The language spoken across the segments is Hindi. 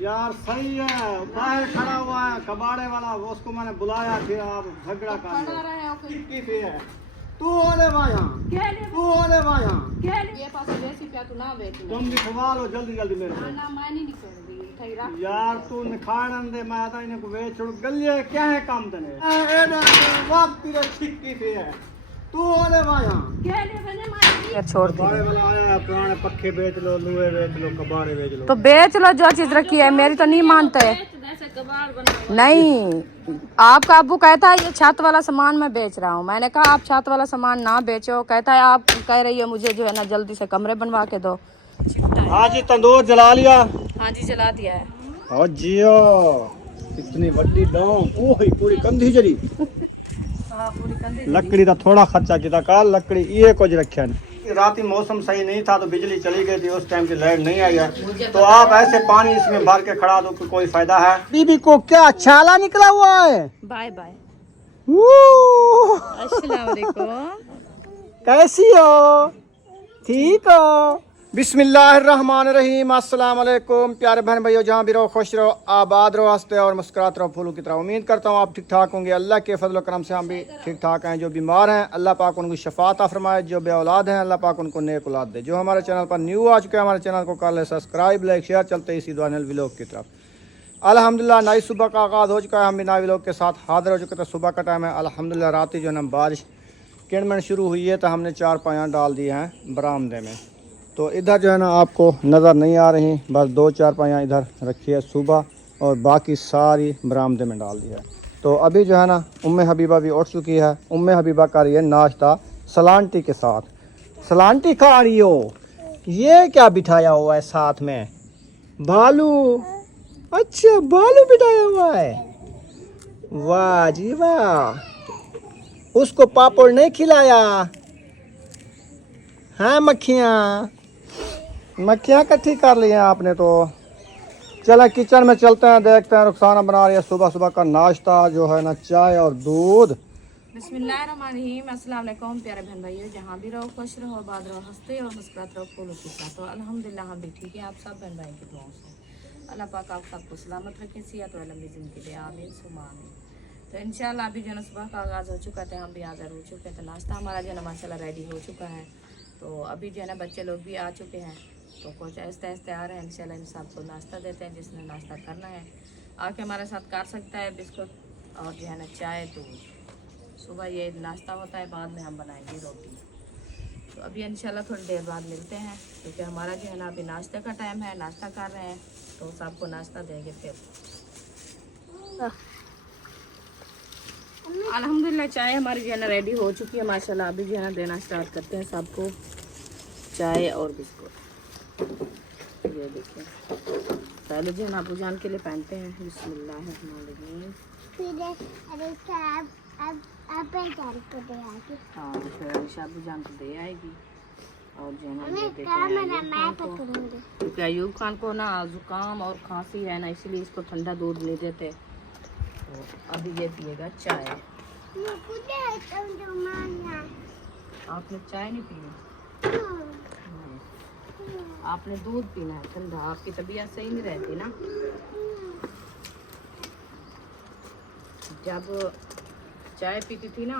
यार सही है, बाहर खड़ा हुआ है कबाड़े वाला, उसको मैंने बुलाया, फिर आप झगड़ा कर है। तू ओले यहाँ, तू ओले यहाँ, तुम भी खवा लो जल्दी जल्दी मेरे को। यार तू निखाड़न दे, मैं आता इन्हें को वेच छोड़ गलिए क्या है काम तने वक्त तेरे छिक्की पे है। तू ओले यहाँ छोड़ दे। वाला आया, पुराने पक्के बेच लो, लुए बेच लो, कबाड़े बेच लो। तो बेच लो जो चीज रखी है, मेरी तो नहीं मानते। नहीं, आपका अब्बू कहता है ये छत वाला सामान मैं बेच रहा हूँ। मैंने कहा आप छत वाला सामान ना बेचो। कहता है आप कह रही है मुझे जो है ना जल्दी से कमरे बनवा के दो। हाँ जी, तंदूर जला लिया। हाँ जी जला दिया है। हाँ जियो, इतनी बड़ी डांग, ओह पूरी कंधी जरी। लकड़ी का थोड़ा खर्चा किया का, लकड़ी ये कुछ रखा नहीं। रात ही मौसम सही नहीं था तो बिजली चली गई थी, उस टाइम की लाइट नहीं आई है। तो आप ऐसे पानी इसमें भर के खड़ा दो कि कोई फायदा है। बीबी को क्या छाला निकला हुआ है। Bye bye. वो अस्सलाम वालेकुम। कैसी हो, ठीक हो? बिस्मिल्लाहिर्रहमानिर्रहीम। अस्सलाम वालेकुम प्यारे बहन भाइयों, जहाँ भी रहो खुश रहो, आबाद रहो, हंसते और मुस्कुराते रहो फूलों की तरह। उम्मीद करता हूँ आप ठीक ठाक होंगे। अल्लाह के फजल करम से हम भी ठीक ठाक हैं। जो बीमार हैं अल्लाह पाक उनको शफात फरमाए, जो बे औलाद हैं अल्लाह पाक उनको नेक औलाद दे। जो हमारे चैनल पर न्यू आ चुके हैं, हमारे चैनल को कर ले सब्सक्राइब, लाइक शेयर। चलते इसी दुआनिल व्लॉग की तरफ। अल्हम्दुलिल्लाह नई सुबह का आगाज़ हो चुका है, हम भी नए व्लॉग के साथ हाजिर हो चुके थे। सुबह का टाइम है अल्हम्दुलिल्लाह। रात ही जो है ना बारिश किणमण शुरू हुई है, तो हमने 4 पायाँ डाल दिए हैं बरामदे में। तो इधर जो है ना आपको नज़र नहीं आ रही, बस 2-4 पायाँ इधर रखी है सुबह, और बाकी सारी बरामदे में डाल दी है। तो अभी जो है ना उम्मे हबीबा भी उठ चुकी है। उम्मे हबीबा का रही है नाश्ता सलांटी के साथ। सलांटी खा रही हो, ये क्या बिठाया हुआ है साथ में? बालू, अच्छा बालू बिठाया हुआ है, वाह जी वाह। उसको पापड़ नहीं खिलाया? हाँ मक्खियाँ इकट्ठी कर ली हैं आपने। तो चलो किचन में चलते हैं, देखते हैं रुखसाना बना रही है सुबह सुबह का नाश्ता जो है ना, चाय और दूध। बिस्मिल्लाहिर्रहमानिर्रहीम। अस्सलाम वालेकुम प्यारे बहन भाइयों, जहाँ भी रहो खुश रहो, आबाद रहो, हंसते और मुस्कुराते रहो फूलों के साथ। तो अल्हम्दुलिल्लाह हम भी ठीक है, आप सब बहन भाई की दुआओं से अल्लाह पाक आप सबको सलामत रखे, सेहत और लंबी जिंदगी दे, आमीन सुमा आमीन। तो इंशाल्लाह अभी जो है सुबह का आगाज़ हो चुका था, हम भी हाज़िर हो चुके हैं। तो नाश्ता हमारा जो है ना माशाल्लाह रेडी हो चुका है। तो अभी जो है ना बच्चे लोग भी आ चुके हैं, तो कुछ ऐसे ऐसे आ रहे हैं। इंशाल्लाह इन सबको नाश्ता देते हैं, जिसने नाश्ता करना है आके हमारे साथ कर सकता है। बिस्कुट और जो है ना चाय दूध, सुबह ये नाश्ता होता है, बाद में हम बनाएंगे रोटी। तो अभी इंशाल्लाह थोड़ी देर बाद मिलते हैं, क्योंकि हमारा जो है ना अभी नाश्ते का टाइम है, नाश्ता कर रहे हैं। तो सबको नाश्ता देंगे फिर। अल्हम्दुलिल्लाह चाय हमारी जो है ना रेडी हो चुकी है माशाल्लाह। अभी जो है ना देना स्टार्ट करते हैं सबको चाय और बिस्कुट। ये देखिए पहले जो है ना अबू जान के लिए पहनते हैं बिस्मिल्लाहिर्रहमानिर्रहीम। हाँ फिर अलीशा अबू जान को दे आएगी। और जो है ना ये क्योंकि अयूब खान को ना जुकाम और खांसी है ना, इसलिए इसको ठंडा दूध नहीं देते। तो अभी ये पिएगा चाय। आपने चाय नहीं पी? आपने दूध पीना है ठंडा, आपकी तबीयत सही नहीं रहती ना। जब चाय पीती थी ना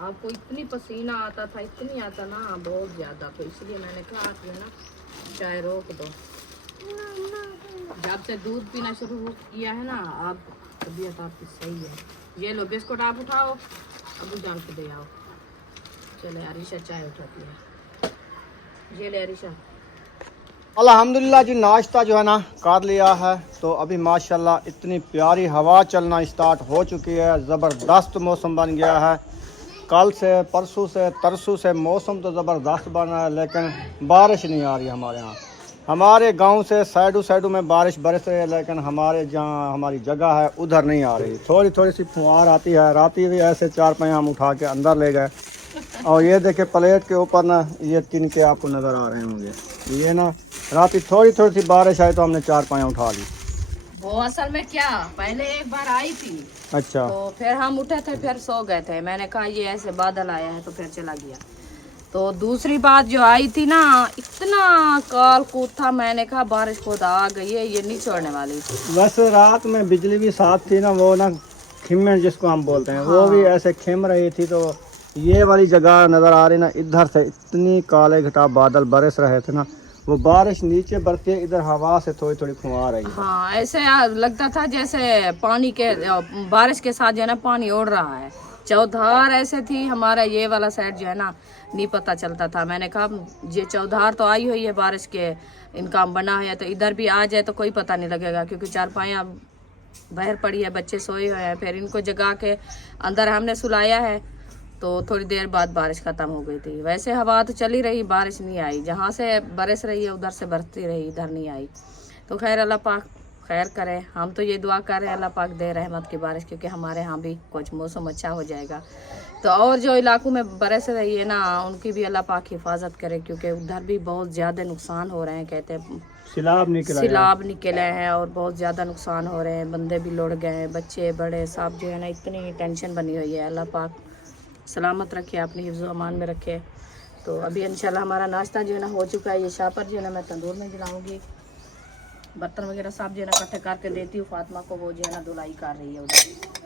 आपको इतनी पसीना आता था, इतनी आता ना बहुत ज़्यादा। तो इसलिए मैंने कहा कि ना चाय रोक दो। जब से दूध पीना शुरू किया है ना, आप तबीयत आपकी सही है। ये लो बिस्कुट आप उठाओ, अबू जान को दे आओ। चले अरीशा चाय उठाती है, ये ले अरीशा। अल्हम्दुलिल्लाह जी नाश्ता जो है ना कर लिया है। तो अभी माशाल्लाह इतनी प्यारी हवा चलना स्टार्ट हो चुकी है, ज़बरदस्त मौसम बन गया है। कल से परसों से तरसों से मौसम तो ज़बरदस्त बन रहा है, लेकिन बारिश नहीं आ रही हमारे यहाँ। हमारे गांव से साइडों में बारिश बरस रही है, लेकिन हमारे जहाँ हमारी जगह है उधर नहीं आ रही। थोड़ी थोड़ी सी फुहार आती है। रात भी ऐसे 4 पाए हम उठा के अंदर ले गए। और ये देखे प्लेट के ऊपर ना ये तिनके आपको नज़र आ रहे होंगे। ये ना रात थोड़ी सी बारिश आई तो हमने 4 पाए उठा ली। वो असल में क्या पहले एक बार आई थी। अच्छा। तो फिर हम उठे थे, फिर सो गए थे। मैंने कहा ये ऐसे बादल आया है तो फिर चला गया। तो दूसरी बात जो आई थी ना, इतना काल कूद था, मैंने कहा बारिश खुद आ गई है, ये नहीं छोड़ने वाली। बस रात में बिजली भी साथ थी ना, वो ना खिम्मन जिसको हम बोलते हैं, वो भी ऐसे खिम रही थी। तो ये वाली जगह नज़र आ रही ना, इधर से इतनी काले घटा बादल बरस रहे थे ना, वो बारिश नीचे बरती है, इधर हवा से थोड़ी थोड़ी फुहार रही है। हाँ, ऐसे लगता था जैसे पानी के बारिश के साथ जो है ना पानी उड़ रहा है। चौधार ऐसे थी, हमारा ये वाला साइड जो है ना नहीं पता चलता था। मैंने कहा ये चौधार तो आई हुई है बारिश के इनका बना है, तो इधर भी आ जाए तो कोई पता नहीं लगेगा, क्योंकि चारपाइयाँ बाहर पड़ी है, बच्चे सोए हुए हैं। फिर इनको जगा के अंदर हमने सुलाया है, तो थोड़ी देर बाद बारिश ख़त्म हो गई थी। वैसे हवा तो चली रही, बारिश नहीं आई। जहाँ से बरस रही है उधर से बरसती रही, इधर नहीं आई। तो खैर अल्लाह पाक खैर करे। हम तो ये दुआ कर रहे हैं अल्लाह पाक दे रहमत की बारिश, क्योंकि हमारे यहाँ भी कुछ मौसम अच्छा हो जाएगा। तो और जो इलाकों में बरस रही है ना, उनकी भी अल्लाह पाक हिफाजत करे, क्योंकि उधर भी बहुत ज़्यादा नुकसान हो रहे हैं। कहते हैं सैलाब निकले हैं और बहुत ज़्यादा नुकसान हो रहे हैं, बंदे भी लुढ़ गए हैं, बच्चे बड़े सब जो है ना, इतनी टेंशन बनी हुई है। अल्लाह पाक सलामत रखे, अपनी हिफ्ज़ अमान में रखे। तो अभी इंशाल्लाह हमारा नाश्ता जो है ना हो चुका है। ये शापर जो है ना मैं तंदूर में जलाऊंगी, बर्तन वगैरह सब जो है ना इकट्ठे करके देती हूँ फातिमा को, वो जो है ना धुलाई कर रही है उधर।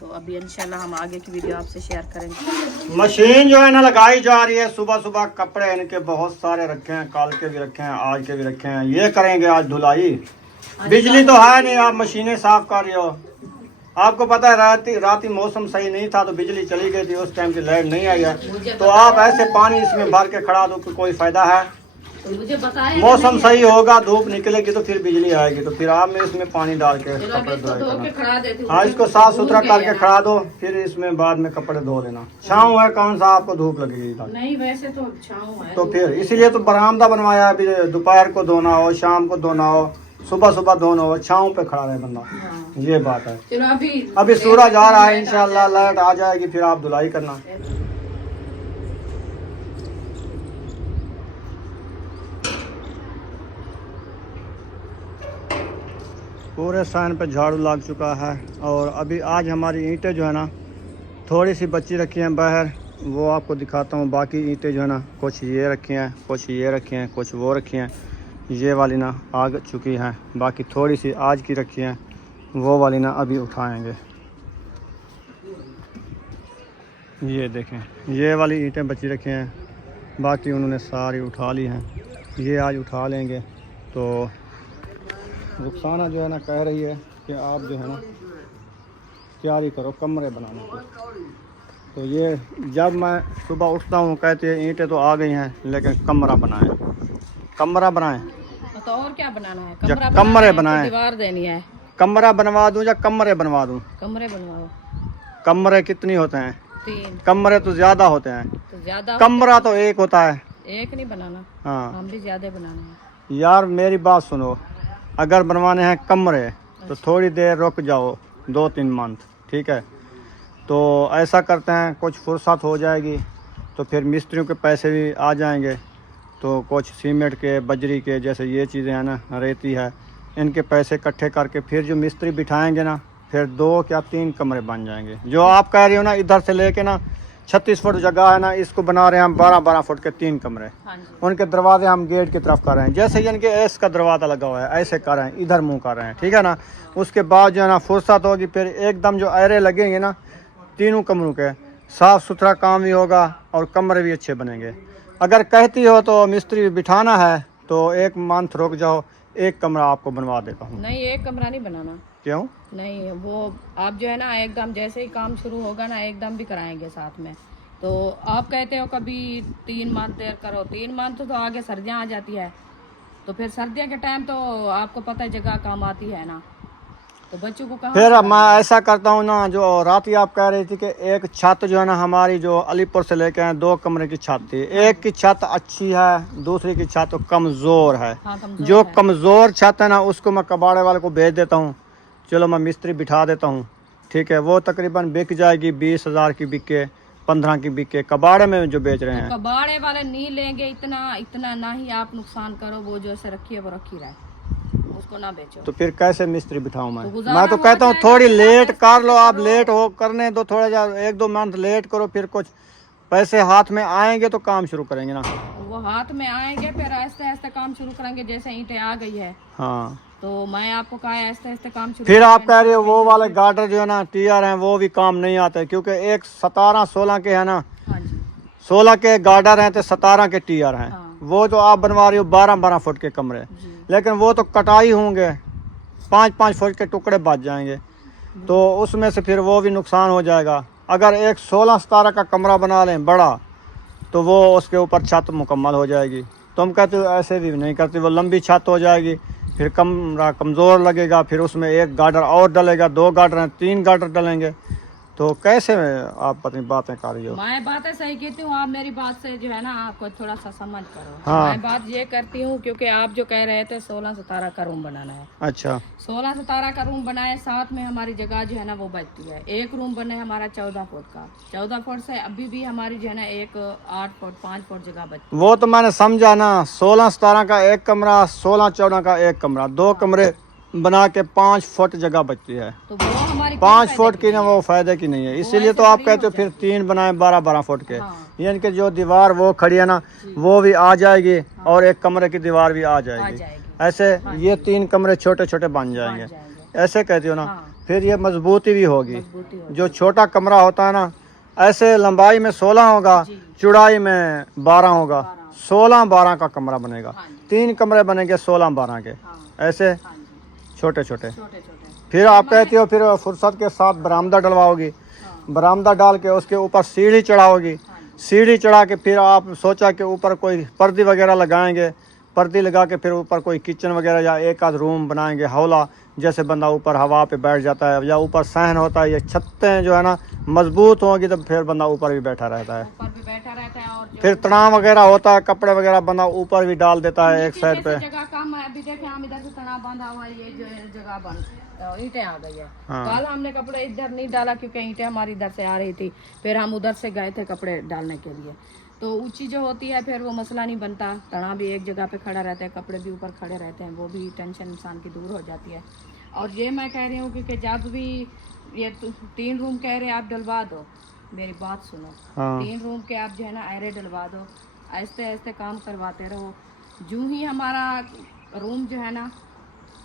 तो अभी इंशाल्लाह हम आगे की वीडियो आपसे शेयर करेंगे। मशीन जो है ना लगाई जा रही है। सुबह सुबह कपड़े इनके बहुत सारे रखे हैं, काल के भी रखे हैं, आज के भी रखे हैं। ये करेंगे आज धुलाई। बिजली तो है नहीं, आप मशीनें साफ कर रहे हो। आपको पता है राती मौसम सही नहीं था तो बिजली चली गई थी, उस टाइम की लाइट नहीं आई है। तो आप ऐसे पानी इसमें भर के खड़ा दो, कोई फायदा है? मुझे बताया मौसम सही होगा, धूप निकलेगी तो फिर बिजली आएगी, तो फिर आप में इसमें पानी डाल के कपड़े धो। हाँ, इसको साफ सुथरा करके खड़ा दो, फिर इसमें बाद में कपड़े धो लेना। छाँव है, कौन सा आपको धूप लगेगी? नहीं, वैसे तो छाँव है। तो फिर इसीलिए तो बरामदा बनवाया, अभी दोपहर को धोना हो, शाम को धोना हो, सुबह सुबह धोना हो, छाँव पे खड़ा रहे बंदा। हाँ। ये बात है। चलो अभी सूरज आ रहा है, इंशाल्लाह लाइट आ जाएगी, फिर आप धुलाई करना। पूरे साइन पे झाड़ू लग चुका है। और अभी आज हमारी ईंटें जो है ना थोड़ी सी बची रखी हैं बाहर, वो आपको दिखाता हूँ। बाकी ईंटें जो है ना कुछ ये रखी हैं, कुछ ये रखी हैं, कुछ वो रखी हैं। ये वाली ना आग चुकी हैं, बाकी थोड़ी सी आज की रखी हैं, वो वाली ना अभी उठाएंगे। ये देखें, ये वाली ईंटें बची रखी हैं, बाकी उन्होंने सारी उठा ली हैं। ये आज उठा लेंगे। तो रुखसाना जो है ना कह रही है कि आप जो है ना तैयारी करो कमरे बनाने की। तो ये जब मैं सुबह उठता हूँ कहते हैं ईंटें तो आ गई हैं, लेकिन कमरा बनाएं, कमरा बनाएं। तो और क्या बनाना है? कमरे बनाएं। दीवार देनी है। कमरा बनवा दूं या कमरे बनवा दूं? कमरे बनवाओ। कमरे कितनी होते हैं? 3। कमरे तो ज्यादा होते हैं। तो ज्यादा कमरा तो एक होता है। एक नहीं बनाना। हाँ, हम भी ज्यादा बनाना है। यार मेरी बात सुनो, अगर बनवाने हैं कमरे तो थोड़ी देर रुक जाओ, 2-3 मंथ, ठीक है? तो ऐसा करते हैं, कुछ फुर्सत हो जाएगी तो फिर मिस्त्रियों के पैसे भी आ जाएंगे। तो कुछ सीमेंट के, बजरी के, जैसे ये चीज़ें हैं ना, रेती है, इनके पैसे इकट्ठे करके फिर जो मिस्त्री बिठाएंगे ना, फिर 2 या 3 कमरे बन जाएंगे। जो आप कह रही हो ना, इधर से लेके ना 36 फुट जगह है ना, इसको बना रहे हैं हम 12-12 फुट के 3 कमरे। हाँ जी। उनके दरवाजे हम गेट की तरफ कर रहे हैं, जैसे ही इनके एस का दरवाज़ा लगा हुआ है ऐसे कर रहे हैं, इधर मुंह कर रहे हैं, ठीक है ना? उसके बाद जो है ना फुर्सत होगी, फिर एकदम जो अरे लगेंगे ना तीनों कमरों के, साफ़ सुथरा काम भी होगा और कमरे भी अच्छे बनेंगे। अगर कहती हो तो मिस्त्री बिठाना है तो 1 मंथ रुक जाओ, 1 कमरा आपको बनवा देता हूँ। नहीं, 1 कमरा नहीं बनाना। क्यों नहीं, वो आप जो है ना एकदम जैसे ही काम शुरू होगा ना एकदम भी कराएंगे साथ में। तो आप कहते हो कभी 3 मंथ देर करो, 3 मंथ तो आगे सर्दियाँ आ जाती है, तो फिर सर्दियों के टाइम तो आपको पता है जगह काम आती है ना, तो बच्चों को कहाँ। फिर मैं ऐसा करता हूँ ना, जो रात ही आप कह रही थी कि एक छत जो है ना हमारी जो अलीपुर से लेके आए 2 कमरे की छत थी, एक की छत अच्छी है, दूसरी की छत तो कमज़ोर है। हाँ, कमजोर जो है। कमज़ोर छत है ना उसको मैं कबाड़े वाले को भेज देता हूँ, चलो मैं मिस्त्री बिठा देता हूँ, ठीक है? वो तकरीबन बिक जाएगी, 20,000 की बिके, 15 की बिके, कबाड़े में जो बेच रहे हैं। तो कबाड़े वाले नहीं लेंगे, इतना ना ही आप नुकसान करो, वो जो ऐसे रखी है वो रखी रहे, उसको ना बेचो। तो फिर कैसे मिस्त्री बिठाऊं मैं? तो मैं तो कहता हूँ थोड़ी लेट कर लो, आप लेट हो करने दो, थोड़ा जा 1-2 मंथ लेट करो, फिर कुछ पैसे हाथ में आएंगे तो काम शुरू करेंगे ना। वो हाथ में आएंगे फिर आहिस्ते आहिस्ते काम शुरू करेंगे। जैसे ईंटें आ गई है हाँ, तो मैं आपको कहा आहिस्ते आहिस्ते काम शुरू फिर आप करेंगे। कह रहे हो वो वाले गार्डर जो है ना टीआर हैं वो भी काम नहीं आते, क्योंकि एक 17-16 के है ना, हाँ जी 16 के गार्डर हैं तो 17 के टीआर हैं। हाँ। वो तो आप बनवा रहे हो 12-12 फुट के कमरे, जी लेकिन वो तो कटाई होंगे, 5-5 फुट के टुकड़े बच जाएंगे, तो उसमें से फिर वो भी नुकसान हो जाएगा। अगर एक 16-17 का कमरा बना लें बड़ा, तो वो उसके ऊपर छत मुकम्मल हो जाएगी। तुम कहते हो ऐसे भी नहीं करती, वो लंबी छत हो जाएगी, फिर कमरा कमज़ोर लगेगा, फिर उसमें एक गार्डर और डलेगा, 2 गार्डर हैं, 3 गार्डर डलेंगे, तो कैसे आप अपनी बातें कर रही हो? मैं बातें सही कहती हूँ, आप मेरी बात से जो है ना आपको थोड़ा सा समझ करो। हाँ। मैं बात ये करती हूँ क्योंकि आप जो कह रहे थे 16-17 का रूम बनाना है, अच्छा 16-17 का रूम बनाए, साथ में हमारी जगह जो है ना वो बचती है। एक रूम बने हमारा 14 फुट का, 14 फुट से अभी भी हमारी जो है ना एक 8 फुट 5 फुट जगह बचती वो तो मैंने समझा ना, 16-17 का एक कमरा, 16-14 का एक कमरा, 2 कमरे बना के 5 फुट जगह बचती है। तो वो हमारी 5 फुट की ना वो फायदे की नहीं है, इसीलिए तो आप कहते हो फिर 3 बनाए 12-12 फुट के। हाँ। यानी कि जो दीवार वो खड़ी है ना वो भी आ जाएगी, और एक कमरे की दीवार भी आ आ जाएगी। जाएगी। ऐसे ये 3 कमरे छोटे छोटे बन जाएंगे, ऐसे कहती हो ना। हाँ। फिर ये मजबूती भी होगी। मजबूती हो जो छोटा कमरा होता है ना, ऐसे लंबाई में 16 होगा, जी। चौड़ाई में 12 होगा, 16-12 का कमरा बनेगा। हाँ जी। 3 कमरे बनेंगे 16-12 के, हाँ ऐसे हाँ जी छोटे छोटे। छोटे छोटे। फिर आप कहती हो फिर फुर्सत के साथ बरामदा डलवाओगी, हाँ बरामदा डाल के उसके ऊपर सीढ़ी चढ़ाओगी, हाँ जी सीढ़ी चढ़ा के फिर आप सोचा कि ऊपर कोई पर्दी वगैरह लगाएंगे, पर्दी लगा के फिर ऊपर कोई किचन वगैरह या एक आध रूम बनाएंगे, हौला, जैसे बंदा ऊपर हवा पे बैठ जाता है, या ऊपर सहन होता है। ये छतें जो है ना मजबूत होंगी तो फिर बंदा ऊपर भी बैठा रहता है। ऊपर भी बैठा रहता है, और जो फिर तनाव वगैरह होता है, कपड़े वगैरह बंदा ऊपर भी डाल देता है एक नीचे साइड पे। जैसे जगह कम है, अभी देखे हम इधर से तना बांधा हुआ है, ये जो है जगह बंद ईंटें आ गई है। हाँ। कल हमने कपड़े इधर नहीं डाला क्योंकि ईंटें हमारी इधर से आ रही थी, फिर हम उधर से गए थे कपड़े डालने के लिए। तो ऊंची जो होती है फिर वो मसला नहीं बनता, तना भी एक जगह पे खड़ा रहता है, कपड़े भी ऊपर खड़े रहते हैं, वो भी टेंशन इंसान की दूर हो जाती है। और ये मैं कह रही हूँ क्योंकि जब भी ये 3 रूम कह रहे हैं आप डलवा दो, मेरी बात सुनो। हाँ 3 रूम के आप जो है ना अरे डलवा दो, आहिस्ते आहिस्ते काम करवाते रहो। जूं ही हमारा रूम जो है ना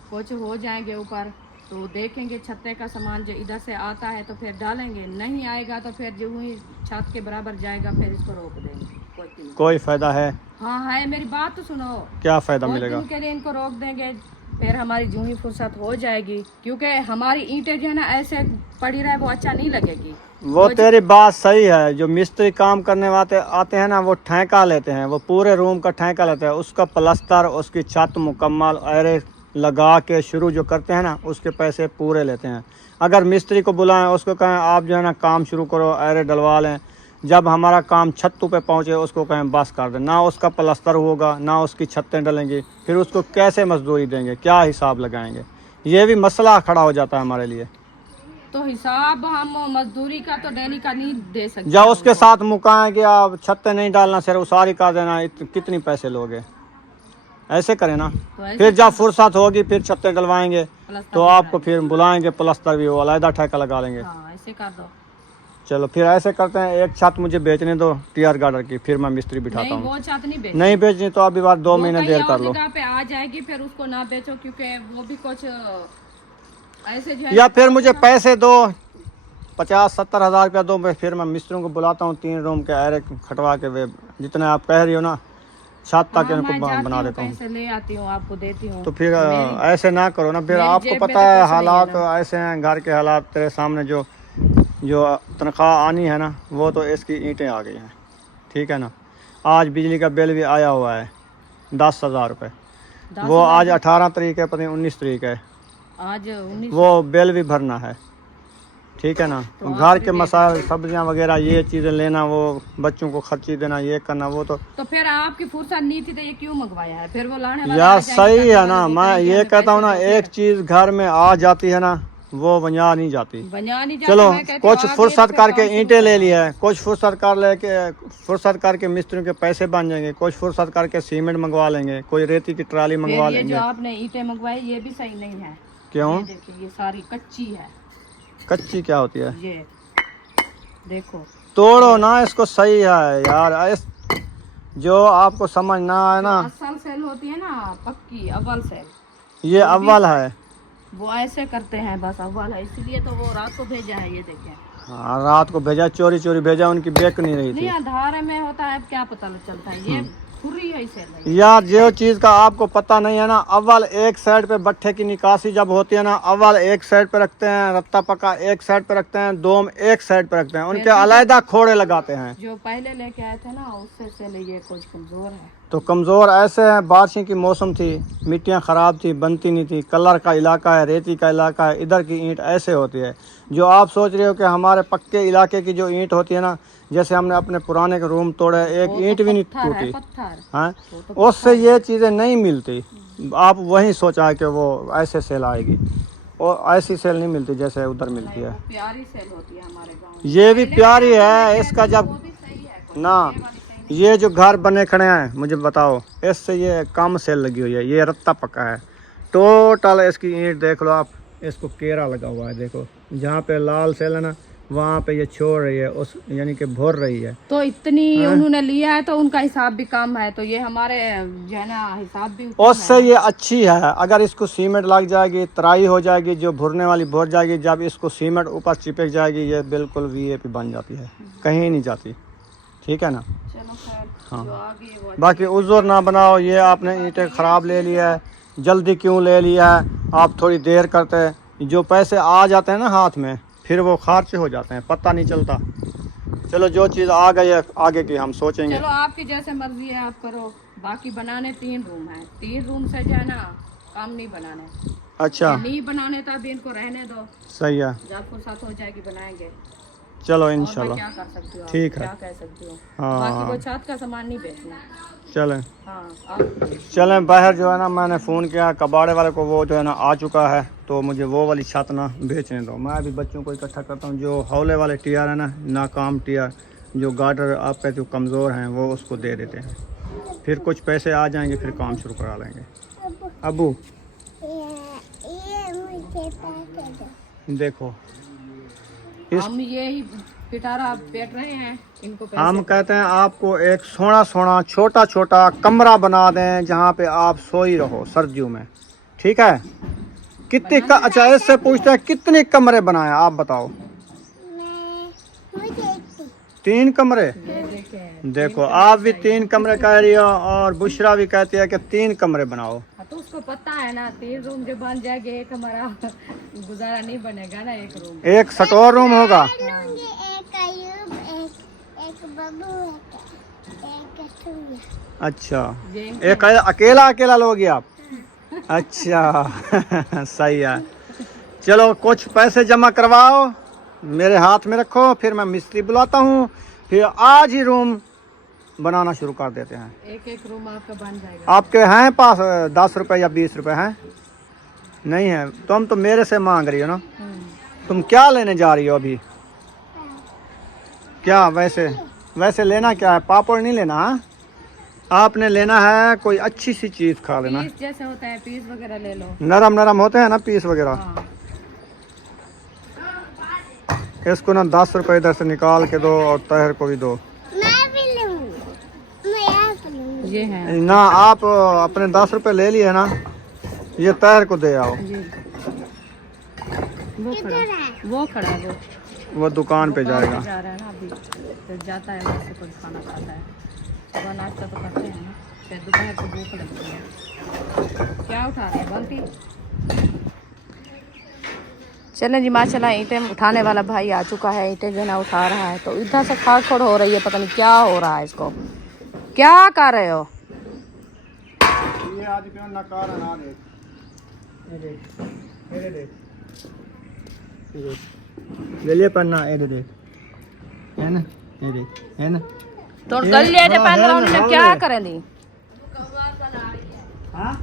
कुछ हो जाएंगे ऊपर, तो देखेंगे छत्ते का सामान जो इधर से आता है तो फिर डालेंगे, नहीं आएगा तो फिर जो ही छत के बराबर जाएगा फिर इसको रोक देंगे। कोई फायदा है? हाँ है, मेरी बात तो सुनो। क्या फायदा कुछ मिलेगा? दिन के लिए इनको रोक देंगे, फिर हमारी जूं ही फुर्सत हो जाएगी, क्योंकि हमारी ईंटें जो है ना ऐसे पड़ी रहे वो अच्छा नहीं लगेगी। वो तेरी बात सही है। जो मिस्त्री काम करने वाले आते हैं ना वो ठेका लेते हैं, वो पूरे रूम का ठेका लेते हैं, उसका प्लस्तर, उसकी छत मुकम्मल अरे लगा के शुरू जो करते हैं ना उसके पैसे पूरे लेते हैं। अगर मिस्त्री को बुलाएं, उसको कहें आप जो है ना काम शुरू करो, अरे डलवा लें, जब हमारा काम छत पे पहुंचे उसको कहें बस कर दें, ना उसका प्लस्तर होगा ना उसकी छतें डलेंगी, फिर उसको कैसे मजदूरी देंगे, क्या हिसाब लगाएंगे? ये भी मसला खड़ा हो जाता है हमारे लिए। तो हिसाब हम मजदूरी का तो डेली का नहीं दे सकते। जब उसके साथ मुकाएं कि आप छतें नहीं डालना, सिर्फ उसारी कर देना, कितनी पैसे लोगे? ऐसे करें ना। तो ऐसे फिर जब फुर्सत होगी फिर छतें डलवाएंगे प्लस्तर तो आपको फिर बुलाएंगे, प्लस्तर भी वो अलग ठेका लगा लेंगे। हाँ ऐसे कर दो। चलो फिर ऐसे करते हैं, एक छत मुझे बेचने दो टीआर गार्डर की, फिर मैं मिस्त्री बिठाता नहीं हूँ। वो छत नहीं बेचो, नहीं बेचनी तो अभी बार 2 वो महीने कहीं देर और कर लो, जगह पे आ जाएगी, फिर उसको ना बेचो, क्योंकि वो भी कुछ ऐसे जो है या फिर मुझे पैसे दो, 50-70 हज़ार रुपया दो, फिर मैं मिस्त्रियों को बुलाता हूँ, 3 रूम के अरे खटवा के वे जितने आप कह रही हो ना छत तक हाँ, इनको मैं जाती बना हूँ, देता हूँ। पैसे ले आती हूँ, आपको देती हूँ। तो फिर ऐसे ना करो ना, फिर मेरी आपको जेब में पता तो है कुछ नहीं है हालात ना। ऐसे हैं, घर के हालात तेरे सामने, जो तनख्वाह आनी है ना वो तो इसकी ईंटें आ गई हैं, ठीक है ना। आज बिजली का बिल भी आया हुआ है 10,000 रुपये, वो आज 18 तारीख है, पता नहीं 19 तारीख है, आज 19 वो बिल भी भरना है, ठीक है ना। तो घर के मसाले, सब्जियां वगैरह, ये चीज़ें लेना, वो बच्चों को खर्ची देना, ये करना, वो तो फिर आपकी फुर्सत नहीं थी तो ये क्यों मंगवाया है? फिर वो लाने वाला यार आ जाएगा, सही है करने ना। वाला भी मैं कहेंगे ये हमें कहता हूँ ना, पैसे दो, एक चीज़ घर में आ जाती है ना वो बना नहीं जाती। बना नहीं जाता। चलो मैं कहती हूँ, कुछ आ गई फुर्सत तो फिर करके काम शुरू ईंटें ले करो। लिया है, कुछ फुर्सत करके मिस्त्रियों के पैसे बन जाएंगे, कुछ फुर्सत करके सीमेंट मंगवा लेंगे, कोई रेती की ट्राली मंगवा फिर ये जो लेंगे। आपने ईंटें मंगवाई ये भी सही नहीं है। क्यों? ये देखिए ये सारी कच्ची है। कच्ची क्या होती है? ये देखो तोड़ो ना इसको, सही है यार। इस जो आपको समझ ना आए ना, असल सेल होती है ना पक्की अव्वल सेल, ये अव्वल है। वो ऐसे करते हैं बस अव्वल है, इसीलिए तो वो रात को भेजा है। ये देखें, हाँ रात को भेजा, चोरी चोरी भेजा, उनकी बेक नहीं रही नहीं थी। आधार में होता है, अब क्या पता चलता है। ये खुरी है सेल है। यार जो चीज़ का आपको पता नहीं है ना, अव्वल एक साइड पे भट्ठे की निकासी जब होती है ना, अव्वल एक साइड पे रखते हैं, रत्ता पका एक साइड पे रखते हैं, दोम एक साइड पे रखते हैं, उनके अलग खोड़े लगाते हैं। जो पहले लेके आए थे ना उससे सेल ये कुछ कमजोर है। तो कमज़ोर ऐसे हैं, बारिश की मौसम थी, मिट्टियाँ ख़राब थी, बनती नहीं थी, कलर का इलाका है, रेती का इलाका है, इधर की ईंट ऐसे होती है। जो आप सोच रहे हो कि हमारे पक्के इलाके की जो ईंट होती है ना, जैसे हमने अपने पुराने के रूम तोड़े, एक ईंट भी नहीं टूटी, हाँ, उससे ये चीज़ें नहीं मिलती। आप वही सोचा कि वो ऐसे सेल आएगी, और ऐसी सेल नहीं मिलती जैसे उधर मिलती है। प्यारी सेल होती है हमारे गाँव। ये भी प्यारी है, इसका जब ना, ये जो घर बने खड़े हैं मुझे बताओ, इससे ये कम सेल लगी हुई है, ये रत्ता पक्का है टोटल। इसकी ईंट देख लो आप, इसको केरा लगा हुआ है, देखो जहाँ पे लाल सेल है ना, वहाँ पे ये छोड़ रही है, उस यानी कि भर रही है। तो इतनी उन्होंने लिया है तो उनका हिसाब भी कम है, तो ये हमारे जो है ना हिसाब भी उससे ये अच्छी है। अगर इसको सीमेंट लग जाएगी, तराई हो जाएगी, जो भुरने वाली भर जाएगी, जब इसको सीमेंट ऊपर चिपक जाएगी, ये बिल्कुल वीआईपी बन जाती है, कहीं नहीं जाती। ठीक है ना। चलो खैर, हाँ। जो आगे वो बाकी उज़्र ना बनाओ, ये आपने ईंटें ख़राब ले लिया है, जल्दी क्यों ले लिया है, आप थोड़ी देर करते हैं, जो पैसे आ जाते हैं ना हाथ में, फिर वो खर्च हो जाते हैं, पता नहीं चलता। चलो जो चीज़ आ गई है आगे की हम सोचेंगे। चलो आपकी जैसे मर्जी है आप करो। बाकी बनाने 3 रूम है, 3 रूम से जो है ना काम नहीं बनाने। अच्छा नहीं बनाने तो अभी इनको रहने दो, सही है, जब फुर्सत हो जाएगी बनाएंगे। चलो और मैं इंशाल्लाह। क्या कर सकती हूँ, ठीक है। क्या कह सकती हूँ। हाँ। बाकी वो छत का सामान नहीं बेचना। चलें हाँ आप चलें बाहर। जो है ना मैंने फ़ोन किया कबाड़े वाले को, वो जो है ना आ चुका है, तो मुझे वो वाली छत ना बेचने दो। मैं अभी बच्चों को इकट्ठा करता हूँ, जो हौले वाले टीयर है ना, नाकाम टीयर, जो गार्डर आप पे जो कमज़ोर हैं, वो उसको दे देते हैं, फिर कुछ पैसे आ जाएंगे, फिर काम शुरू करा लेंगे। अबू देखो, हम ये ही पिटारा पेट रहे हैं इनको पैसे। हम कहते हैं आपको एक सोना सोना छोटा छोटा कमरा बना दें, जहाँ पे आप सोई रहो सर्दियों में। ठीक है, कितने अच्छा इससे पूछते हैं कितने कमरे बनाए आप बताओ। 3 कमरे। ये देखें, देखो आप भी 3 कमरे कह रही हो, और बुशरा भी कहती है कि 3 कमरे बनाओ। हाँ, तो उसको पता है ना 3 रूम जब बन जाएंगे, एक हमारा गुजारा नहीं बनेगा ना। एक रूम, एक स्टोर रूम होगा। अच्छा, एक अकेला अकेला लोगे आप। अच्छा सही है। चलो कुछ पैसे जमा करवाओ, मेरे हाथ में रखो, फिर मैं मिस्त्री बुलाता हूँ, फिर आज ही रूम बनाना शुरू कर देते हैं। एक रूम आपका बन जाएगा। आपके हैं पास 10 रुपए या 20 रुपए हैं? नहीं है, तुम तो मेरे से मांग रही हो ना। तुम क्या लेने जा रही हो अभी? क्या वैसे लेना क्या है? पापड़ नहीं लेना है, आपने लेना है कोई अच्छी सी चीज़ खा लेना। पीस जैसे होता है, पीस वगैरह ले लो। नरम नरम होते हैं ना पीस वगैरह। हाँ। इसको ना 10 रुपए इधर से निकाल के दो, और तहर को भी दो। ये है ना आप अपने 10 रुपए ले लिए ना, ये तहर को दे आओ। जी। वो खड़ा है, वो दुकान पे जाएगा। जा रहा है ना अभी, फिर जाता है वैसे कुछ खाना खाता है। सुबह नाश्ता तो करते हैं ना, फिर दोपहर को भूख लगती है। क्या उठा रहे हैं बाल्टी? चलें जी माशाल्लाह, ईंटें उठाने वाला भाई आ चुका है, ईंटें जो है ना उठा रहा है। तो इधर से खाड़ खोड़ हो रही है, पता नहीं क्या हो रहा है इसको। क्या कर रहे हो? ये आज क्यों नकार ना देख, ये देख, ये देख, ये देख, ले लिए पन्ना, ये देख, है ना, ये देख, है ना। तो कर लिए थे पहले, उन्होंने क्या करें दी? हाँ?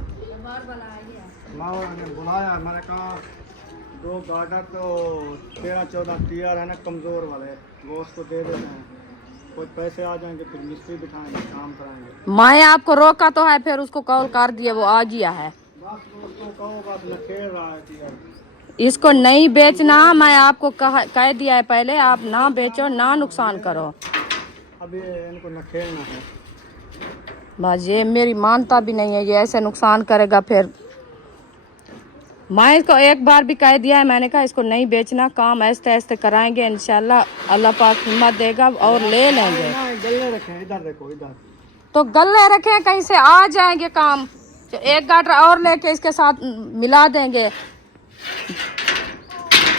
माँ ने बुलाया, मैंने कहा 2 गार्डर तो 13-14 टीयर है ना कमज़ोर वाले, वो उसको दे देते हैं, कुछ पैसे आ जाएंगे, फिर मिस्त्री बिठाएंगे, काम कराएंगे। मैं आपको रोका तो है, फिर उसको कॉल कर दिया, वो आ गया है। बस उसको कहो, बस मैं खेल रहा है टीयर। इसको नहीं बेचना, मैं आपको कह दिया है पहले, आप ना बेचो ना नुकसान करो। अब ये इनको न खेलना है। बस ये मेरी मानता भी नहीं है, ये ऐसे नुकसान करेगा फिर। मैं इसको एक बार भी कह दिया है, मैंने कहा इसको नहीं बेचना, काम ऐसे ऐसे कराएंगे, इंशाल्लाह अल्लाह पाक हिम्मत देगा और ले लेंगे। गले रखे इधर, देखो इधर। तो गले रखे, कहीं से आ जाएंगे काम, तो एक गाटर और लेके इसके साथ मिला देंगे।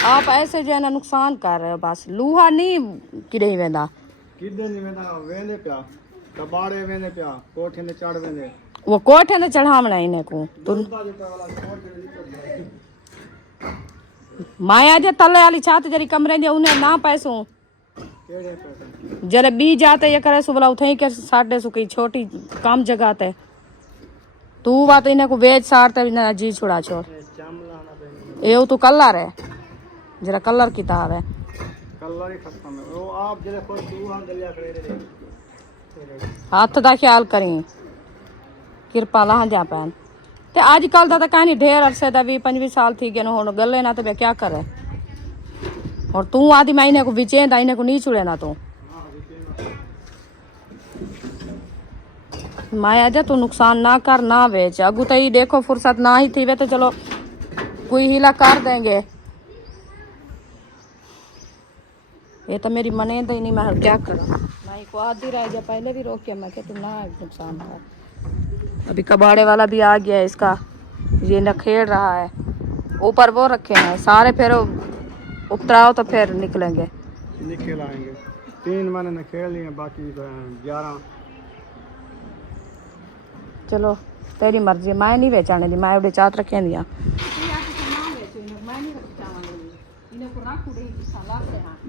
आप ऐसे जो है ना नुकसान कर रहे हो, बस लूहा नहीं किरे वेंदा, किदे नहीं वेंदा, वेंदे प्या कबाड़े वेंदे प्या, कोठे ने चढ़ वेंदे, वो कोठे ने चढ़ावना इन्हें को तो माया जे तले वाली छात जरी कमरे जे उन्हें ना पैसों जरे बी जाते ये करे सु बोला उठे के साढ़े सु की छोटी कम जगह ते तू बात इन्हें को वेच सारते इन्हें जी छुड़ा छोड़ ये तो कलर है, जरा कलर किताब है, कलर ही खत्म है। वो आप जरे खुद तू हम दलिया खड़े रहे, हाथ दा ख्याल करें, किरपा ला जा पैन ते अजकल दा कहानी ढेर अरसे दा 20-25 साल थी गए हुण गले ना ते क्या करे। और तू आदि मैं इन्हें को बिचेंदा, इन्हें को नहीं छुड़े ना तू माया जा, तू नुकसान ना कर ना बेच। अगू तो ही देखो फुर्सत ना ही थी वे तो चलो कोई हीला कर देंगे। ये तो मेरी मने तो ही नहीं, मैं क्या करूं। मैं को आधी रह जा पहले भी रोक के मैं कि तू ना नुकसान कर। अभी कबाड़े वाला भी आ गया है, इसका ये न खेल रहा है, ऊपर वो रखे हैं सारे, फिर उतराओ तो फिर निकलेंगे, निकल आएंगे। 3 मैंने न खेल लिए, बाकी 11। चलो तेरी मर्जी, मैं नहीं बेचाने दी, मैं उड़े चात रखे दिया।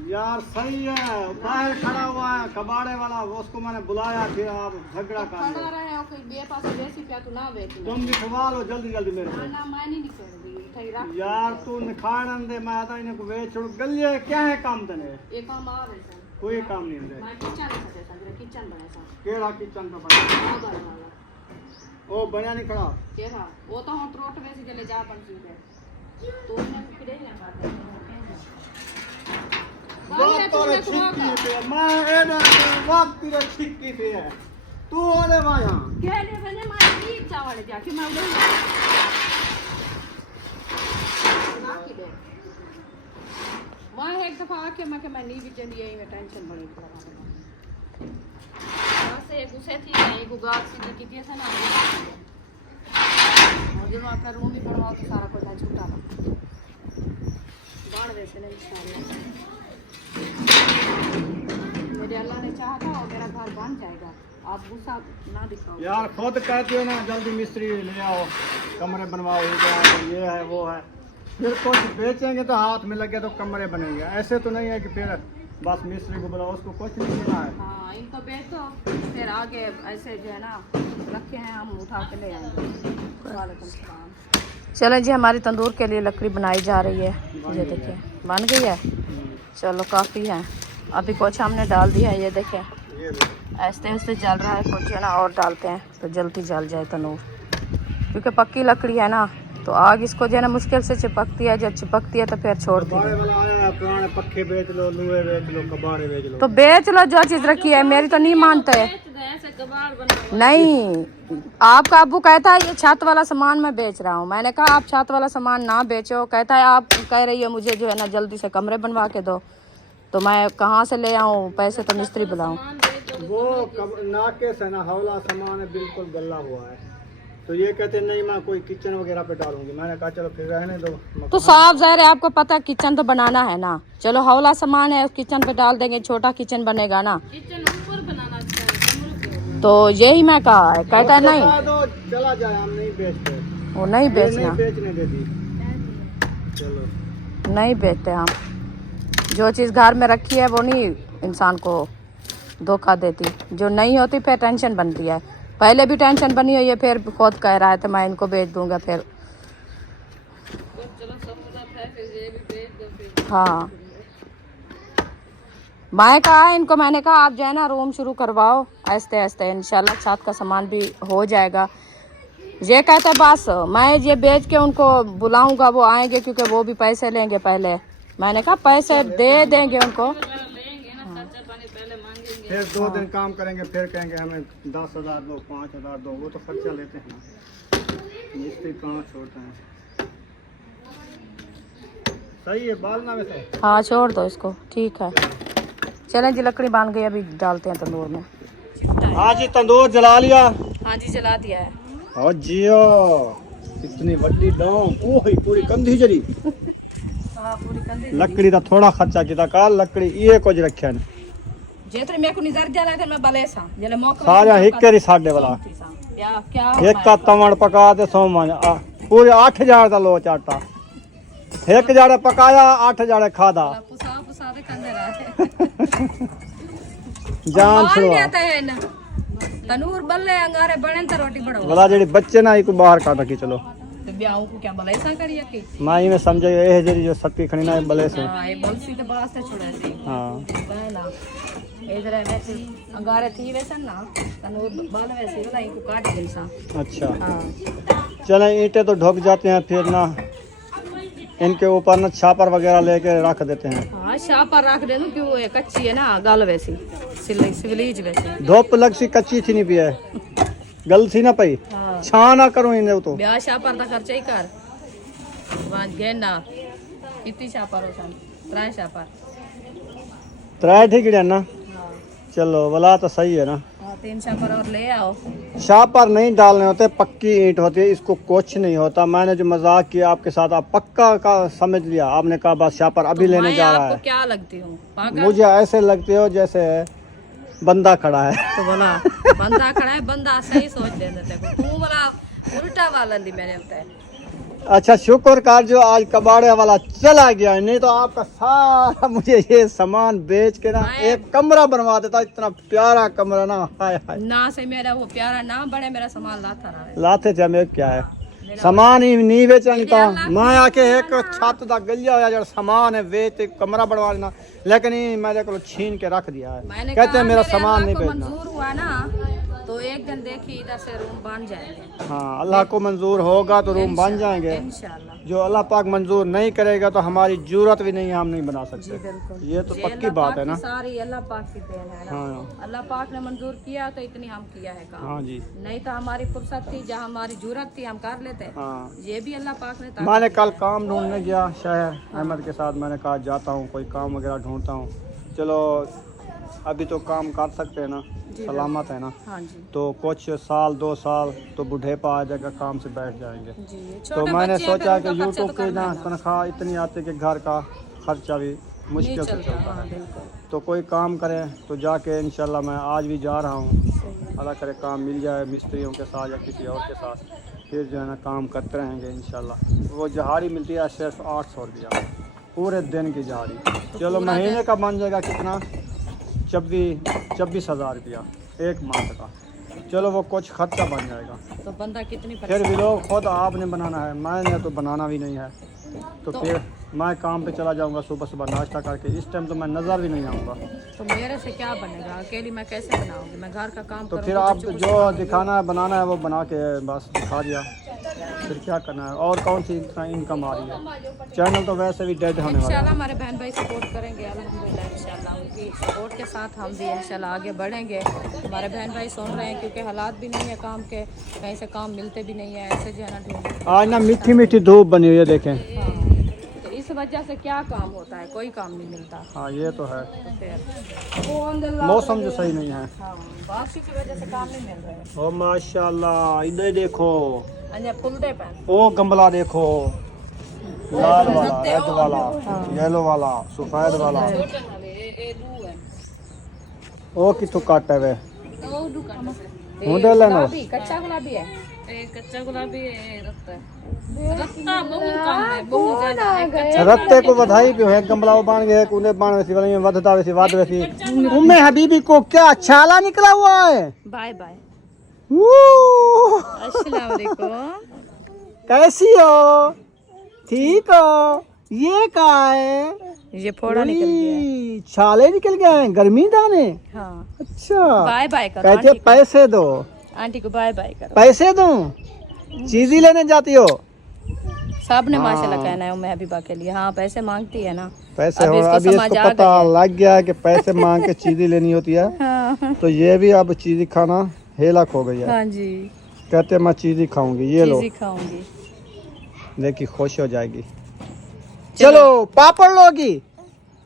यार सही है, बाहर खड़ा हुआ है कबाड़े वाला, उसको मैंने बुलाया, फिर आप झगड़ा कर तुम भी खवालो जल्दी जल्दी मेरे को। यार तू निखाड़न दे, मैं आता इन्हें को बेच छोड़ गलिए, क्या है काम तने? कोई काम नहीं है। केड़ा किचन पे बना ओ बना नहीं खड़ा केड़ा वो तो हम ट्रोट में से चले जा पन सीधे तो ने किड़े ना बात तो छिक्की पे मैं एना वक्त रे छिक्की पे है तू ओले वाया के ले बने मैं ठीक चावल जाके मैं उधर ना किड़े वहां एक दफा आके मैं नहीं भी चली यही में टेंशन बड़ी पड़ा से गुस्से थी, एक उगात सीधी की थी ना, और जब आपका रूम भी बनवाओ तो सारा कुछ छूटा ना बाढ़ वैसे नहीं सारे मेरे अल्लाह ने चाहा था और मेरा घर बन जाएगा। आप गुस्सा ना दिखाओ यार, खुद कहते हो ना जल्दी मिस्त्री ले आओ, कमरे बनवाओ, ये है वो है, फिर कुछ बेचेंगे तो हाथ में लगे तो कमरे बनेंगे। ऐसे तो नहीं है कि फिर बस मिस्त्री को बुलाओ, उसको कुछ नहीं देना है। हाँ, इनको बेचो फिर आगे ऐसे जो है ना रखे हैं, हम उठा के ले आएंगे। वालेकुम सलाम। चलो जी, हमारी तंदूर के लिए लकड़ी बनाई जा रही है, ये देखिए बन गई है। चलो काफ़ी है, अभी कुछ हमने डाल दिया है, ये देखें ऐसे ऐसे जल रहा है, कुछ है ना और डालते हैं तो जल्दी जल जाए तंदूर, क्योंकि पक्की लकड़ी है ना तो आग इसको जो है ना मुश्किल से चिपकती है, जब चिपकती है तो फिर छोड़ दी। पुराने पक्के बेच लो, लुए बेच लो, कबाड़े बेच लो, तो बेच लो जो चीज़ रखी है, मेरी तो नहीं मानते। नहीं, आपका अब्बू कहता है ये छत वाला सामान मैं बेच रहा हूँ, मैंने कहा आप छत वाला सामान ना बेचो, कहता है आप कह रही हो मुझे जो है ना जल्दी से कमरे बनवा के दो, तो मैं कहाँ से ले आऊँ पैसे, तो मिस्त्री बुलाऊँ। वो नाके से ना हौला सामान है, बिल्कुल गला हुआ है, तो ये कहते नहीं मैं कोई किचन वगैरह पे डालूंगी। मैंने कहा चलो फिर रहने दो। तो साफ ज़ाहिर है आपको पता है किचन तो बनाना है ना, चलो हौला सामान है किचन पे डाल देंगे, छोटा किचन बनेगा ना, किचन ऊपर बनाना चाहिए। तो यही मैं कहा है, कहता है नहीं तो चला जाए, हम नहीं बेचते, वो नहीं बेचना, बेचने देती, चलो नहीं बेचते हम, जो चीज़ घर में रखी है वो नहीं इंसान को धोखा देती, जो नहीं होती फिर टेंशन बनती है। पहले भी टेंशन बनी हुई है, फिर खुद कह रहा है तो मैं इनको बेच दूंगा फिर। हाँ, मैं कहा है इनको, मैंने कहा आप जो है ना रूम शुरू करवाओ, आहिस्ते आहिस्ते इंशाल्लाह छत का सामान भी हो जाएगा। ये कहते बस मैं ये बेच के उनको बुलाऊंगा, वो आएंगे क्योंकि वो भी पैसे लेंगे पहले। मैंने कहा पैसे दे देंगे उनको, फिर 2 दिन काम करेंगे, फिर कहेंगे हमें 10,000 दो, 5,000 दो। वो तो खर्चा लेते हैं ना, मिस्त्री कहाँ छोड़ते हैं। सही है, बालना में से। हाँ छोड़ दो इसको, ठीक है। चलें जी, लकड़ी बांध गई, अभी डालते हैं तंदूर में। हाँ जी, तंदूर जला लिया। हाँ जी जला दिया है। हाँ जियो, इतनी बड़ी डांग, ओह पूरी कंधी जरी। हाँ पूरी कंधी लकड़ी का थोड़ा खर्चा किया का, लकड़ी ये कुछ रखे ने जेतरे मेरे को निजर जाला थे मैं बले सा जले मौका सारा हिक्के साढ़े वाला क्या एक का तवण पका ते सो मन पूरे 8,000 का लोच आटा, एक जाड़े पकाया 8 जाड़े खादा। पुसा पुसा दे कंदे रहा जान छुड़ा तनूर बल्ले अंगारे बने तो रोटी बढ़ो भला जेडी बच्चे ना इको बाहर काट के चलो तो ब्याह को क्या बले सा करिया के माई में समझे ए जेडी जो सत्ती खणी ना बले से। हां ये बलसी तो बड़ा से छोड़ा सी। हां पहला इधर वैसे अंगारे थी वैसे ना तनूर बाल वैसे वाला इनको काट दे सा। अच्छा हां चले ईंटें तो ढक जाते हैं, फिर ना इनके ऊपर ना छापर वगैरह लेके रख देते हैं। हाँ छापर रख दे क्यों, ये कच्ची है ना गल वैसी सिवलीज वैसी धूप लग सी कच्ची थी नहीं पिया गल सी ना पई। हाँ छा ना करो इन्हें तो ब्याह छापर का खर्चा ही कर वहाँ गेना कितनी छापर हो सन 3 छापर 3 ठीक है ना। हाँ चलो वाला तो सही है ना। हाँ 3 छापर और ले आओ। छापर नहीं डालने होते, पक्की ईंट होती है, इसको कुछ नहीं होता। मैंने जो मजाक किया आपके साथ, आप पक्का का समझ लिया। आपने कहा बस छापर अभी तो लेने मैं जा रहा आपको है। क्या लगती हूँ पागल? मुझे ऐसे लगते हो जैसे बंदा खड़ा है। तो बोला बंदा खड़ा है, बंदा सही सोच लेने तेरे को, तू बोला उल्टा वाला दी मैंने बताया। अच्छा शुक्र कर जो आज कबाड़े वाला चला गया, नहीं तो आपका सारा मुझे ये सामान बेच के ना एक कमरा बनवा देता। इतना प्यारा कमरा ना, हाय हाय। ना से मेरा वो प्यारा ना बने, मेरा सामान लाता रहा। लाते थे हमें क्या है, सामान ही नहीं बेचनी था। मैं आके एक छत दा गलिया होया जड़ सामान है वेच कमरा बनवा लेना, लेकिन ये मेरे को छीन के रख दिया है। मैंने कहते हैं मेरा मेरे सामान अल्लाह नहीं को बेचना। मंजूर हुआ ना तो एक दिन देखी इधर से रूम बन जाएंगे। हाँ अल्लाह को मंजूर होगा तो रूम बन जाएंगे। इंशाल्लाह। जो अल्लाह पाक मंजूर नहीं करेगा तो हमारी जरूरत भी नहीं है, हम नहीं बना जी सकते। बिल्कुल, ये तो ये पक्की अल्लाह बात पाक है ना। की सारी अल्लाह पाक की देन है ना। हाँ अल्लाह पाक ने मंजूर किया तो इतनी हम किया है काम। हाँ जी नहीं तो हमारी फुर्सत थी, जहाँ हमारी जरूरत थी हम कर लेते। हाँ। ये भी अल्लाह पाक ने मैंने कल काम ढूंढने गया शहर अहमद के साथ, मैंने कहा जाता हूँ कोई काम वगैरह ढूंढता हूँ। चलो अभी तो काम कर सकते हैं ना, सलामत है ना। हाँ जी तो कुछ साल 2 साल तो बुढ़ेपा आ जाएगा, काम से बैठ जाएंगे। जी तो छोटे मैंने बच्चे हैं, सोचा फिर कि उनका खर्चा यूट्यूब तो पे करना ना है ना। तनख्वाह इतनी आती है कि घर का खर्चा भी नहीं मुश्किल से चलता। चलता हाँ है। बिल्कुल तो कोई काम करें तो जाके इंशाल्लाह मैं आज भी जा रहा हूँ। सही है। अल्लाह करे काम मिल जाए मिस्त्रियों के साथ या किसी और के साथ, फिर जो है ना काम करते रहेंगे इंशाल्लाह। वो जहाड़ी मिलती है सिर्फ 800 रुपया पूरे दिन की जहाड़ी। चलो महीने का बन जाएगा कितना, 26,000 रुपया एक माह का। चलो वो कुछ खर्चा बन जाएगा। तो बंदा कितनी फिर भी लोग खुद आपने बनाना है, मैंने तो बनाना भी नहीं है। तो फिर मैं काम पे चला जाऊंगा सुबह सुबह नाश्ता करके, इस टाइम तो मैं नज़र भी नहीं आऊँगा। तो मेरे से क्या बनेगा, अकेली मैं कैसे बनाऊंगी? मैं घर का काम तो करूंगी, फिर आप बच्चों को जो दिखाना है बनाना है वो बना के बस दिखा दिया, फिर क्या करना है। और कौन सी इतना इनकम आ रही है, चैनल तो वैसे भी डेड होने वाला है। इंशाल्लाह हमारे बहन भाई सपोर्ट करेंगे अल्हम्दुलिल्लाह। इंशाल्लाह उनकी सपोर्ट के साथ हम भी इंशाल्लाह आगे बढ़ेंगे। हमारे बहन भाई सुन रहे हैं क्योंकि हालात भी नहीं है काम के, कहीं से काम मिलते भी नहीं है, ऐसे जो है ना ढूंढ। आज ना मीठी मीठी धूप बनी हुई है देखें। हाँ, तो इस वजह से क्या काम होता है, कोई काम नहीं मिलता। हाँ ये तो है, तो फिर मौसम जो सही नहीं है। हाँ बारिश की वजह से काम नहीं मिल रहे। ओ माशाल्लाह, इधर देखो, अन्य फुल दे पे ओ गमला देखो, लाल वाला, रेड वाला, येलो वाला, सफेद वाला। ओ कितो काटा वे गुलाबी, कच्चा गुलाबी है। कच्चा गुलाबी रत्ता बहुत कम है, बहुत ज्यादा है। कच्चा रत्ते को बधाई भी है, गमला वो बांध गए कूदे बांध वैसी वाली में वधता वैसी वाद वैसी। उम्मे हबीबी को क्या छाला निकला हुआ है। बाय बाय, वू! अस्सलाम वालेकुम। कैसी हो, ठीक हो? ये क्या है? ये फोड़ा निकल गया है। उई, छाले निकल गए हैं, गर्मी दाने। हाँ अच्छा बाय बाय करो कहते आंटी को। पैसे दो, आंटी को बाय बाय करो। पैसे दूं? चीज़ ही लेने जाती हो? सब ने माशाल्लाह कहना है मैं हबीबा के लिए। हाँ पैसे मांगती है ना। पैसे अभी हो, इसको अभी समझ इसको आ पता गई है। लग गया है कि पैसे मांग के चीज़ी लेनी होती है। हाँ तो ये भी अब चीज़ी खाना हेला खो गई है। हाँ जी कहते मैं चीज़ी खाऊंगी, ये लो चीज़ ही खाऊंगी। देखी खुश हो जाएगी। चलो पापड़ लोगी?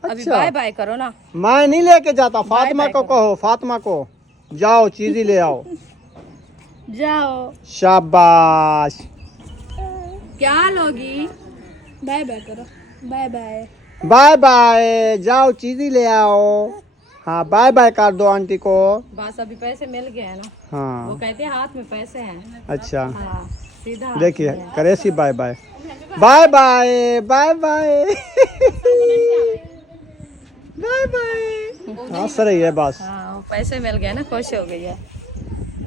अभी अच्छा बाय बाय करो ना। मैं नहीं लेके जाता, फातिमा बाय को करो। कहो, फातिमा को जाओ चीज़ी ले आओ। जाओ। शाबाश। क्या लोगी? बाय बाय करो। Bye bye. बाय बाय, जाओ चीज़ी ले आओ। हाँ बाय बाय कर दो आंटी को। बस अभी पैसे मिल गए हैं ना। वो हाँ कहते हैं हाथ में पैसे हैं। अच्छा हाँ सीधा हाथ देखिए में है। करेसी bye bye bye bye bye bye bye bye. हंस रही है बस। हाँ वो पैसे मिल गए ना, खुश हो गई है।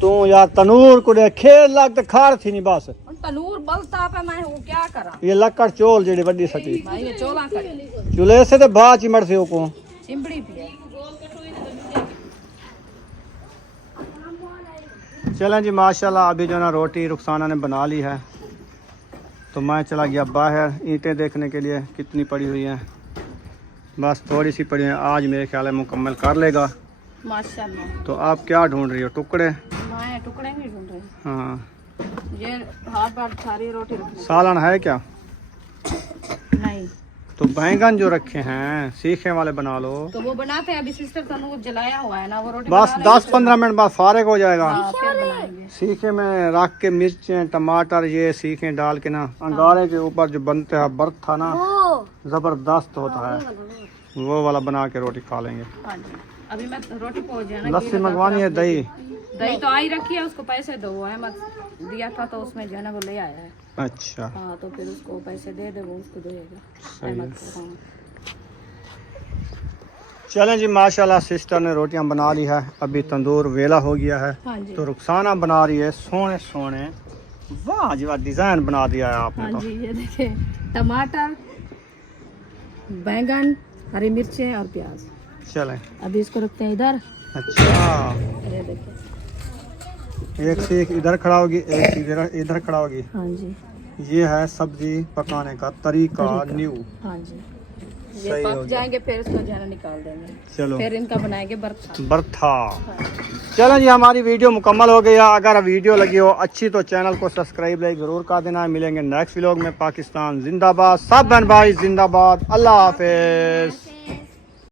तू यार तनूर को दे खेल लग तो खार थी नहीं बस। तनूर बलता पे मैं वो क्या करा ये लक्कड़ चोल जेडी बड़ी सटी भाई ये चोला करे चूल्हे से तो बात चिमड़ से को। चिमड़ी भी है। चलें जी माशाल्लाह अभी जो ना रोटी रुखसाना ने बना ली है तो मैं चला गया बाहर ईंटें देखने के लिए कितनी पड़ी हुई हैं। बस थोड़ी सी पड़ी हैं, आज मेरे ख्याल है मुकम्मल कर लेगा। माशाल्लाह। तो आप क्या ढूंढ रही हो? टुकड़े? मैं टुकड़े नहीं ढूंढ रही। हाँ ये हाथ बार सारी रोटी रखनी। सालन है क्या? नहीं तो बैंगन जो रखे हैं सीखे वाले बना लो। तो वो बनाते हैं। अभी सिस्टर तनूर जलाया हुआ है ना, वो रोटी बस बना 10-15 मिनट बाद फारिग हो जाएगा। हाँ, फिर बनाएंगे। सीखे में रख के मिर्चें टमाटर ये सीखे डाल के ना अंगारे के ऊपर जो बनते हैं बर्थ था ना जबरदस्त होता है, वो वाला बना के रोटी खा लेंगे। हाँ जी अभी मैं रोटी पहुंच जाना। लस्सी मंगवानी है, दही दही तो आई रखी है, उसको पैसे दो। वो अहमद दिया था तो उसमें जो है ना वो ले आया है। अच्छा हाँ तो फिर उसको पैसे दे दे, वो उसको देगा सही अहमद को। हाँ चलें जी माशाल्लाह सिस्टर ने रोटियां बना ली है, अभी तंदूर वेला हो गया है। हाँ जी तो रुखसाना बना रही है सोने सोने। वाह जी वाह डिजाइन बना दिया है आपने हाँ तो। जी ये देखिए टमाटर बैंगन हरी मिर्चें और प्याज। चलें अभी इसको रखते हैं इधर। अच्छा ये देखिए। एक से एक इधर खड़ा होगी, एक इधर इधर खड़ा होगी। हाँ जी ये है सब्जी पकाने का तरीका न्यू। हाँ जी सही ये हो पक गया। जाएंगे फिर इसको जो है ना निकाल देंगे। चलो फिर इनका बनाएंगे बर्था। बर्था। चलें जी हमारी वीडियो मुकम्मल हो गई है। अगर वीडियो लगी हो अच्छी तो चैनल को सब्सक्राइब लाइक जरूर कर देना है। मिलेंगे नेक्स्ट व्लॉग में। पाकिस्तान जिंदाबाद, सब बहन भाई जिंदाबाद। अल्लाह हाफिज।